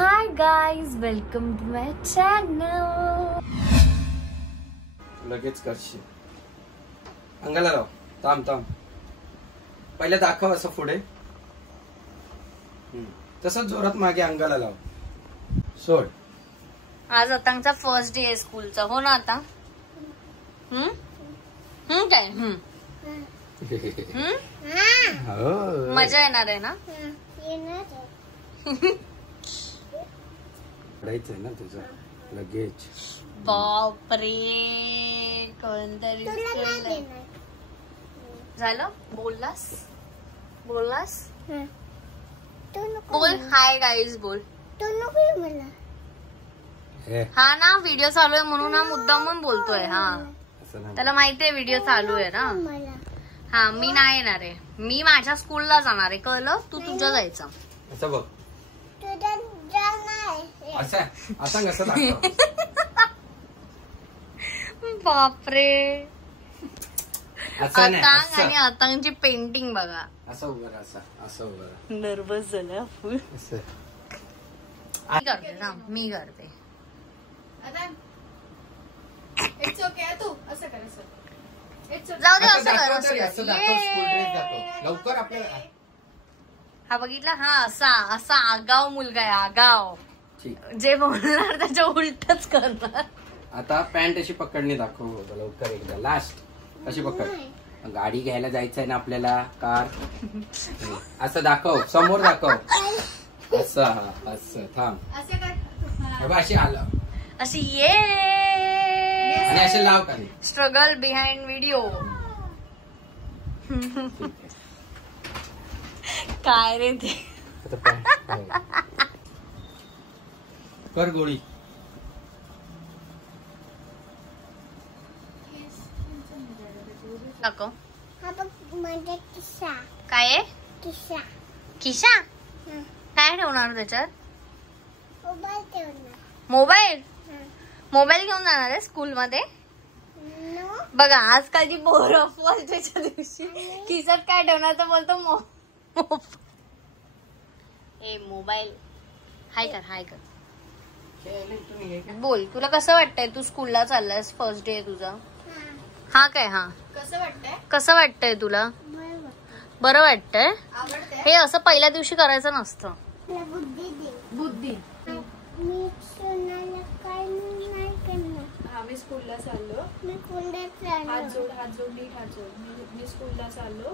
High guys, welcome to my channel. लगेच करशील. अंगाला लाव. थांब पहिले दाखव असं पुढे. तसंच जोरात मागे अंगाला लाव. सोड. आज अतांगचा फर्स्ट डे आहे स्कूलचा, हो ना आता? काय मजा येणार आहे ना? पडायचंय ना तुझं लगेच. बापरे, कोणतरी झालं. बोललास बोल. हाय गाईज बोल. हा ना, व्हिडिओ चालू आहे म्हणून हा मुद्दामून बोलतोय. हा, त्याला माहितीये व्हिडिओ चालू आहे ना. हा, मी नाही येणार आहे. मी माझ्या स्कूलला जाणार आहे, कळलं? तू तुझं जायचं. असं बघ. असं आता कसं दाखव. बापरे, अतांग आणि अतांगची पेंटिंग बघा. असं उभं असं उभं. नर्वस झालं फुल. मी करते ना, मी करते. जाऊ दे, असं लवकर आपल्याला. हा बघितला, हा असा आगाव मुलगा आहे, आगाव. जे बोलणार त्याच्या उलटच करणार. आता पॅन्ट अशी पकडणी दाखव लवकर एकदा. लास्ट अशी पकड. गाडी घ्यायला जायचंय ना आपल्याला, कार. असं दाखव, समोर दाखव. असं थांब. अशी आलं, अशी ये. आणि असे लाव खाली. Struggle behind video. काय रे ते. कर गोळी. दाखव. काय आहे? खिशा. काय ठेवणार त्याच्यात? मोबाईल. मोबाईल घेऊन जाणार आहे स्कूल मध्ये. बघा, आजकालची पोरं फर्स्टच्या दिवशी खिशात काय ठेवणार तर बोलतो मोबाईल. हाय कर. बोल, तुला कसं वाटतंय? तू स्कूलला चाललायस, फर्स्ट डे आहे तुझा. हा काय? हा, कसं वाटतंय तुला? बरं वाटतंय. हे असं पहिल्या दिवशी करायचं नसतं. बुद्धी. मी स्कूलला चाललो. हात जोड मी स्कूलला चाललो.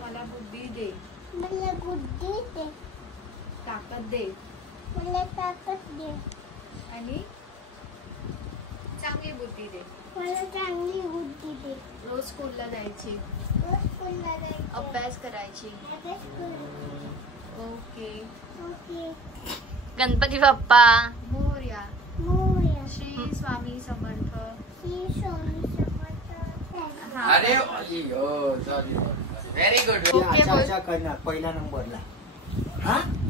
मला बुद्धी दे. ताकद दे. आणि चांगली बुद्धी दे. रोज स्कूलला जायची. अभ्यास करायची. ओके. गणपती बाप्पा मोरया. श्री स्वामी समर्थ. अरे व्हेरी गुड. पहिला नंबरला.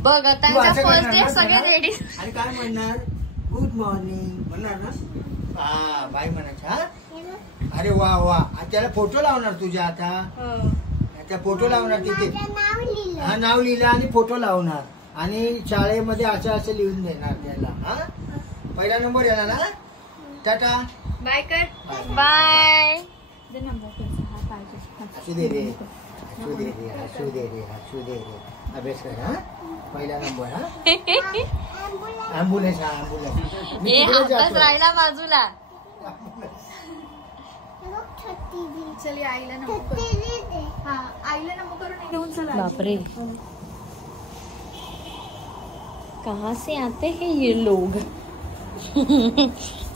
बघ, आता फर्स्ट डे सगळे रेडी. आणि काय म्हणणार? गुड मॉर्निंग म्हणणार ना. हा, बाय म्हणायचं. हा, अरे वा. त्याला फोटो लावणार तुझ्या. आता त्या फोटो लावणार तिथे. हा, नाव लिहिलं आणि फोटो लावणार. आणि शाळेमध्ये असं लिहून देणार त्याला. हा, पहिला नंबर येणार ना. टाटा, बाय कर. बाय. असू दे रे. अभ्यास कर. हा, पहिला नंबर. हा, ॲम्ब्युलन्स. राहिला बाजूला. चलिए, आईला नको करून घेऊन चला. बापरे, कहाँ से आते हैं ये लोग.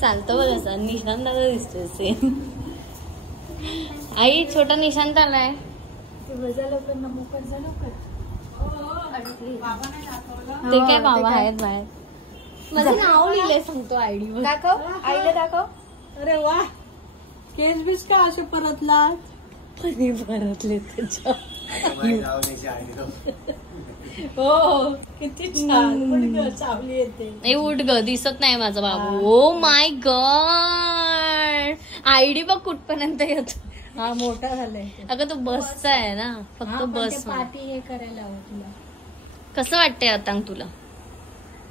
चालतो बघ असा. निशांत दादा दिसतोय सेम. आई, छोटा निशांत आलाय. ते काय बाबा आहेत बाहेर. माझं नाव लिहिलंय सांगतो आयडी वर. दाखव, आईला दाखव. अरे वा, केस बिस का असे परतले त्याच्या. हो, किती छान चावली येते. उठ ग, दिसत नाही माझा बाबू. ओ माय गॉड, आयडी बघ कुठपर्यंत येतो. हा, मोठा झालाय. अगं तो बसचा आहे ना, फक्त बस. पार्टी हे करायला हवं तुला. कसं वाटतंय अतांग तुला?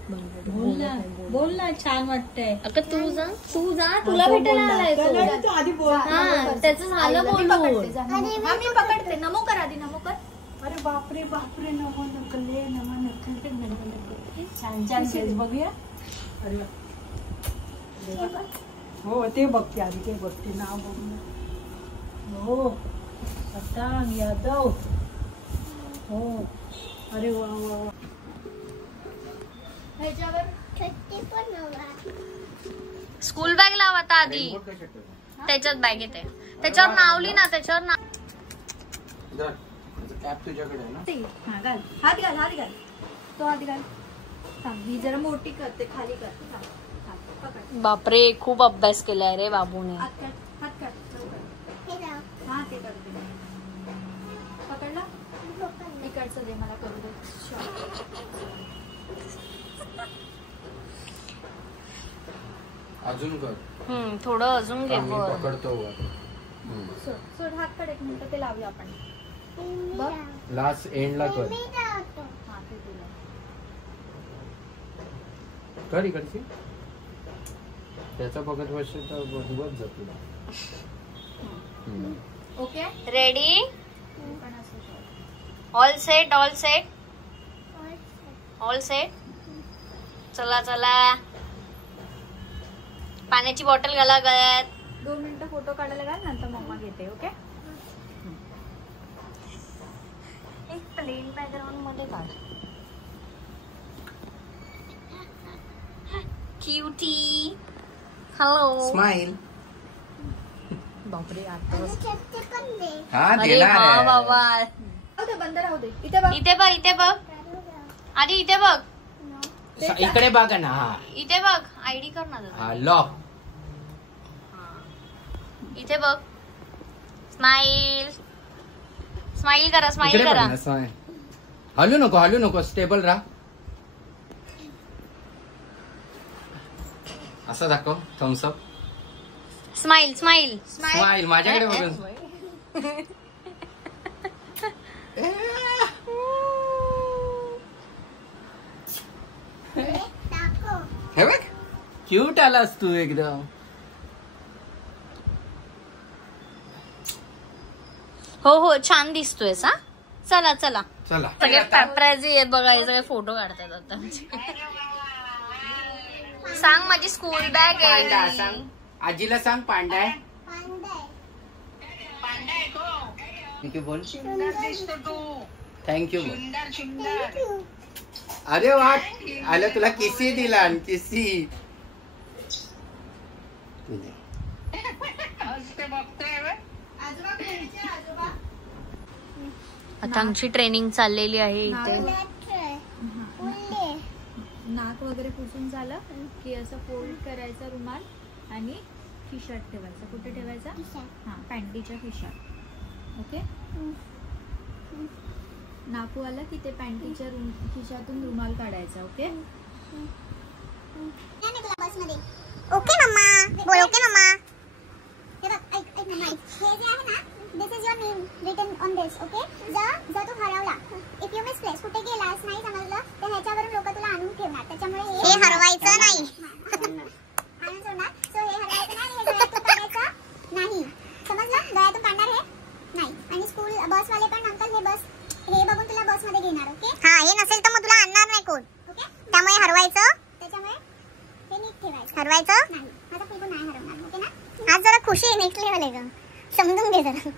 बोल ना छान वाटतंय. अगं तू जा तुला भेटायला आलाय तो. आधी बोल. हा त्याचं झालं बोलून. मी पकडते. नमो कर आधी. नमो कर. अरे बापरे बापरे नमो नकले नमो नकले छान छान तेच बघूया. अरे हो ते बघते आधी ते बघते नाव बघूया. हो पतंग यादव. हो अरे वा वा वा. ह्याच्यावर स्कूल बॅग लाव आता आधी. त्याच्यात बॅग येते त्याच्यावर नाव लिही ना. त्याच्यावर नाव. कॅप तुझ्याकडे आहे ना. हा घाल. हात घाल. हात घाल. तो हात घाल. थांब मी जरा मोठी करते. खाली करते. थांब. पकड. बापरे खूप अभ्यास केलाय रे बाबूने. हात काढ. हात काढ. हा ते करते. पकडला. इकडचं दे मला करू दे. अजून कर. थोडं अजून घे. मी पकडतो वर. सोड हात काढ. एक मिनिट ते लावूया आपण. बघ. लास्ट एंडला कर. हा ते दिलं. कर इकडची. त्याचा बघत बसशील तर दिवस जातो. Okay ready. All set. All set. All set. चला चला. पाण्याची बॉटल घाला गळ्यात. 2 मिनिटं फोटो काढायला घाल. नंतर मम्मा घेते. ओके एक प्लेन बॅकग्राऊंड मध्ये काढ. क्यूटी. हॅलो. स्माइल. बापरे आता. हा अरे देणार हा आहे. बाबा. राहू दे. बंद राहू दे. इथे बघ. इथे बघ. इथे बघ. आधी इथे बघ. इकडे बघा ना. हा इथे बघ. आयडी कर ना. हा लॉक. इथे बघ. स्माइल. स्माइल करा. स्माइल करा. हलू नको स्टेबल राहा. असं दाखव. Thumbs up. Smile. Smile. Smile माझ्याकडे बघून. हे बघ क्यूट आलास तू एकदम. हो छान दिसतोय. सा चला चला. चला सगळे पॅपराझी आहेत बघा. हे सगळे फोटो काढतात आता. सांग माझी स्कूल बॅग पांडा आहे. सांग. आजीला सांग पांडा आहे. थँक्यू बोल. थँक्यू बोल. अरे वा आलं तुला किसी दिला. किसी आता आमची ट्रेनिंग चाललेली आहे इथे. नाक वगैरे पुसून झालं की असं फोल्ड करायचा रुमाल आणि खिशात ठेवायचा. कुठे ठेवायचा. हा पॅन्टीच्या खिशात. ओके नाकू आलं की ते पॅन्टीच्या खिशातून रुमाल काढायचा. ओके ओके मम्मा बोल. ओके मम्मा. हे बघ ऐक मम्मा. हे जे आहे ना this is your name written on this. Okay जर तू हरवला इफ यू मिसप्लेस कुठे गेलास नाही समजलं तर ह्याच्यावरून लोक तुला आणून ठेवणार. त्याच्यामुळे हे हरवायचं नाही. आणून ठेवणार. सो हे हरवायचं नाही. हे गळ्यातून काढायचं नाही. समजलं. गळ्यातून काढणार हे नाही. आणि स्कूल बसवाले पण अंकल हे बघून तुला बस मध्ये घेणार. ओके हा हे नसेल तर मग तुला आणणार नाही कोण. ओके त्यामुळे हरवायचं. त्याच्यामुळे हे नीट ठेवायचं. हरवायचं नाही. माझा फिगो नाही हरवणार. ओके ना. आज जरा खुशी आहे. नेक्स्ट लेवल आहे ग. समजून घे जरा.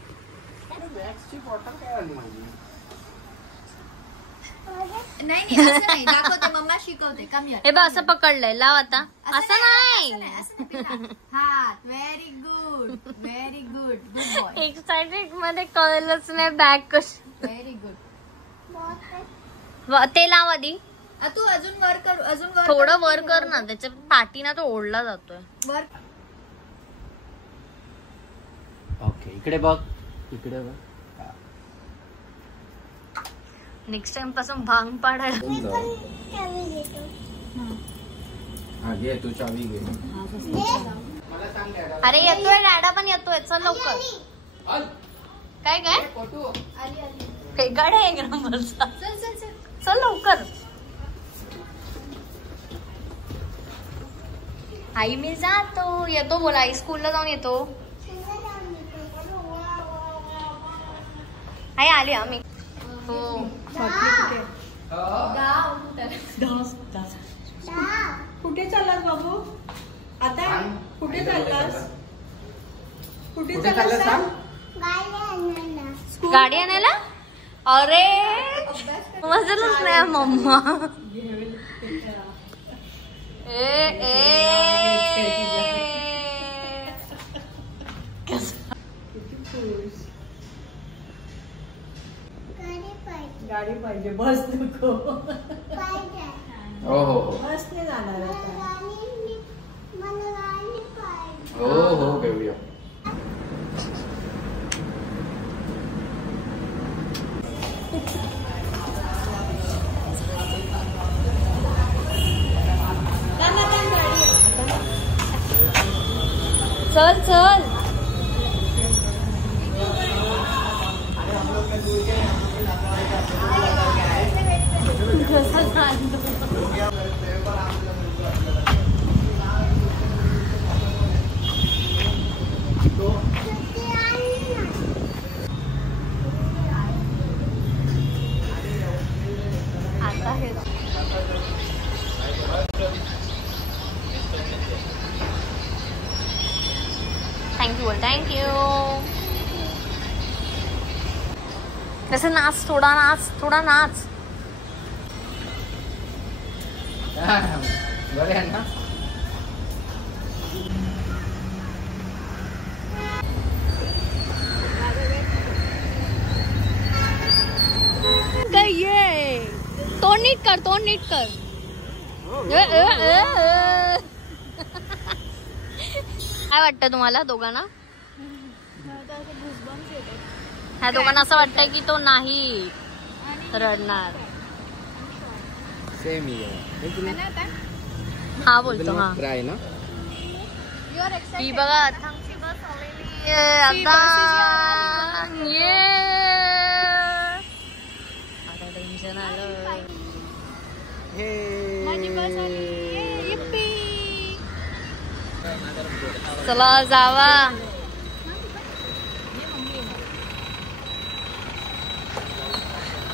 नाही असं नाही. दाखवते मम्मा शिकवते. कमी हे बघ असं पकडलंय. लाव आता. असं नाही. हात. Very good. Very good. Good boy. Excited मध्ये कळलंच नाही बॅग कशी. Very good. ते लाव आधी. तू अजून वर कर. अजून वर थोडं वर कर ना. त्याच्या पाठीना तो ओढला जातोय. वर. ओके इकडे बघ. इकडे बघ. नेक्स्ट टाइम पासून भांग पाडायला. हा घे तू चावी घे. अरे येतोय. डॅडा पण येतोय. चल लवकर. काय फेकाड आहे एकदम. चल चल चल. चल लवकर. आई मी जातो, येतो बोला. आई स्कूलला जाऊन येतो. आई आली आम्ही. हो कुठे चाललास बाबू आता? कुठे चाललास? कुठे चाललास? गाडी आणायला? अरे मजाच नाही मम्मा. गाडी पाहिजे, बस नको. हो हो बसने जाणार आता. हो हो घेऊया. चल चल. आता हे थँक्यू. कसं नाच, थोडा नाच, थोडा नाच. बरे आहे ना? काय ये तोंड नीट कर, तोंड नीट कर. काय वाटतं तुम्हाला दोघांना? ह्या दोघांना असं वाटतंय की तो नाही रडणार. सेम हा बोलतो. हा ट्राय ना. ही बघा आमची बस आलेली आहे आता. ये आता टेन्शन आलं. माझी बस आली. yippee. चला जावा.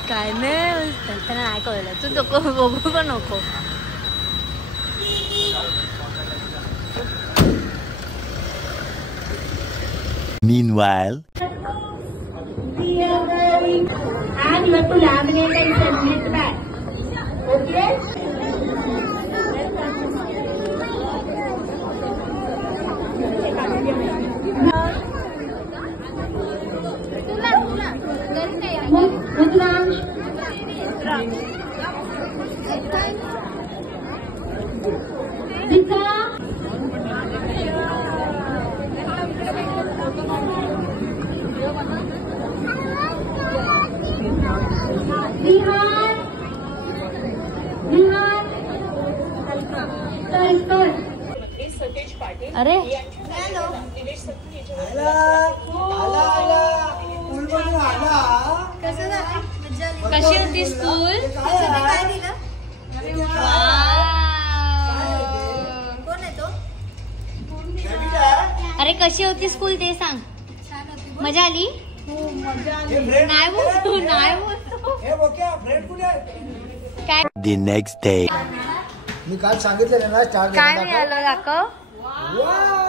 काय नाही त्यांना नाही कळलं. तू नको बघू पण नको. Meanwhile, and you have to laminate and send it back. Okay? अरे कशी होती स्कूल? अरे कशी होती स्कूल ते सांग. मजा आली? नाही बोलतो, नाही बोलतो. काय the next day. मी काल सांगितलं ना, काय मिळालं दाखव. वाव